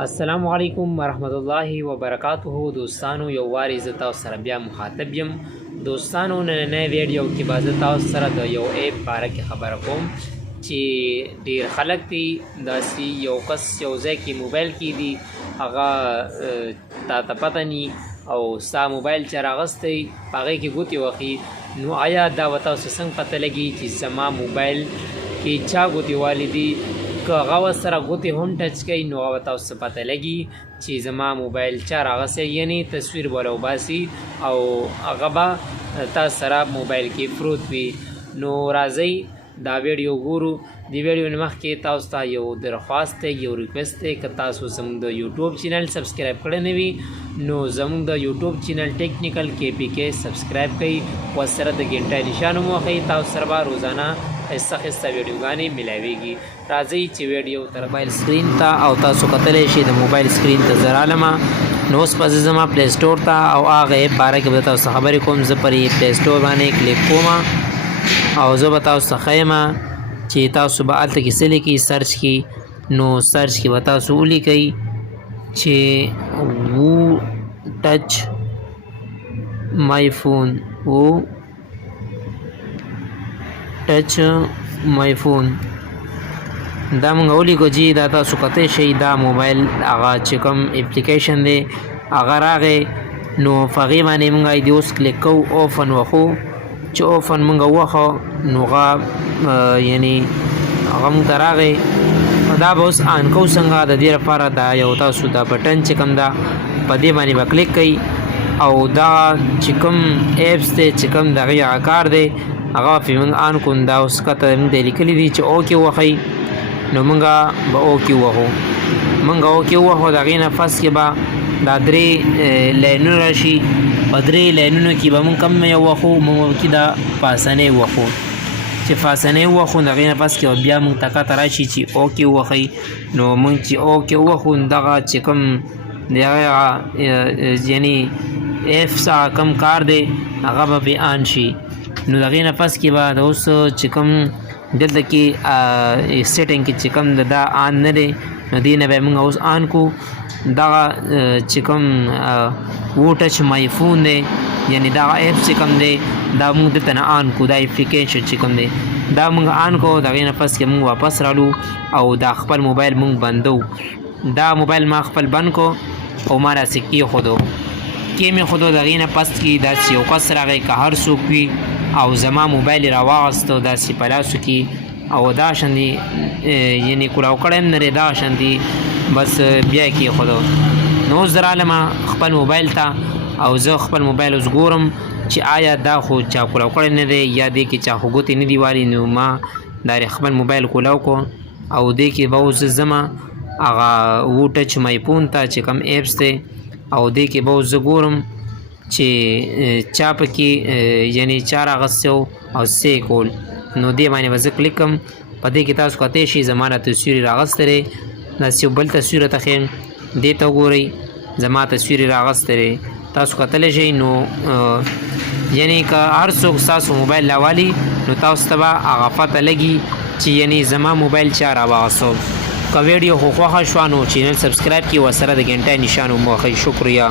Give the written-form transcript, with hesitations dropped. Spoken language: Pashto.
السلام علیکم ورحمت الله وبرکاته. دوستانو یو واري زه تاسو سره بیا مخاطب یم. دوستانو نننۍ ویډیو کې به زه تاسو سره د یو ایپ باره کې خبره کوم چې ډیر خلک دي داسې یو کس یو ځای کې موبایل کې دي، هغه تا ته پته ني او ستا موبایل چې راغستی په هغې کې ګوتې وخي، نو آیا دا به تاسو څنګه پته لګي چې زما موبایل کې چا ګوتې والي دي؟ که هغه ورسره ګوتې هم ټچ کوي نو هغه به تاسو ته پته لګي چې زما موبایل چا راغستی، یعنې تصویر به راوباسي او هغه به تاسو سره موبایل کې پروت وي. نو راځئ دا ویډیو ګورو. د ویډیو نه مخکې تاسو ته یو درخواست دی، یو ریکویسټ دی، که تاسو زموږ د یوټیوب چینل سبسکرایب کړی نه وي نو زموږ د یوټیوب چینل ټیکنیکل KPK سبسکرایب کړئ، ورسره د ګنټۍ نشان هم وښئ. تاسو سره به روزانه ښایسته ښایسته ویډیوګانې ملاویږي. راځئ چې ویډیو تر موبایل سکرین ته او تاسو کتلی شئ د موبایل سکرین ته زه رالمه. نو اوس به زه ځم پلی سټور ته او هغه ایپ باره کې به تاسو خبرې کوم. زه پر پلی سټور باندې کلیک کوم او زه به تاسو ته ښیم چې تاسو به هلته کې څه لیکئ، سرچ کې. نو سرچ کې به تاسو ولیکئ چې وو ټچ مای فون، وو ټچ مای فون. دا مونږ ولیکو چې دا تاسو کتی شئ دا موبایل هغه چې کوم اپلیکیشن دی هغه راغی. نو په هغې باندې مونږ د اوس کلیک کوو، اوفن وخو. چې اوفن مونږ وخو نو هغه یعنی هغه مونږ ته راغی. دا به اوس آن کوو څنګه؟ د دې لپاره دا یو تاسو دا بټن چې کوم ده په دې باندې به کلیک کوئ او دا چې کوم ایپس دی چې کوم د هغې هغه کار دی هغه پې مونږ آن کړو. دا اوس کته مونږ ته لیکلي دي چې اوکې ووهئ، نو مونږ به اوکې ووهو. مونږ اوکې ووهو، د هغې نه پس کې به دا درې لاینونه راشي. په درې لاینونو کې به مونږ کوم یو ووهو؟ مونږ کې دا پاسنی ووهو. چې پاسنی ووهو د هغې نه پس کې به بیا مونږ ته کته راشي چې اوکې ووهئ. نو مونږ چې اوکې ووهو دغه چې کوم د هغه یعنی ایپس هغه کوم کار دی هغه به پې آن شي. نو د هغې نه پس کې به د اوس چې کوم دلته کې سیټینګ کې چې کوم دا آن نه دی نو دې نه به یې مونږ اوس آن کړو. دغه چې کوم وو ټچ مای فون دی یعنی دغه ایپ چې کوم دی دا مونږ دلته نه آن کړو. دا اپلیکیشن چې کوم دی دا مونږ آن کړو. د هغې نه پس کې مونږ واپس رالو او دا خپل موبایل مونږ بندو. دا موبایل ما خپل بند کو او ما داسې کېښودو. کې مې ښودو، د هغې نه پس کې داسې یو کس راغی که هر څوک وي او زما موبایل یې راواغستو داسې په لاسو کې او دا شاندې یعنې کولاو کړی هم نه دی، دا شاندې بس بیا یې کېښودو. نو اوس زه رالمه خپل موبایل ته او زه خپل موبایل اوس ګورم چې آیا دا خو چا کولاو کړی نه دی یا دې کې چا خو ګوتې نه دي والي. نو ما دا خپل موبایل کولاو کو او دې کې به اوس زه ځمه هغه وو ټچ مای فون ته چې کوم ایپس دی او دې کې به اوس زه ګورم چې چا پکې یعنی چا راغستی او څه یې کول. نو دې باندې به زه کلیک کړم. په دې کې تاسو کتی شئ زما نه تصویر یې راغستی دی. داسې یو بل تصویر راته ښیم، دې ته وګورئ زما تصویر یې راغستی دی، تاسو کتلی شئ. نو یعنی که هر څوک ستاسو موبایل راوالي نو تاسو ته به هغه پته لګي چې یعنی زما موبایل چا راواغستو. که ویډیو خو خوښه شوه نو چینل سبسکرایب کړئ، ورسره د ګنټۍ نشان هم ووهئ. شکریه.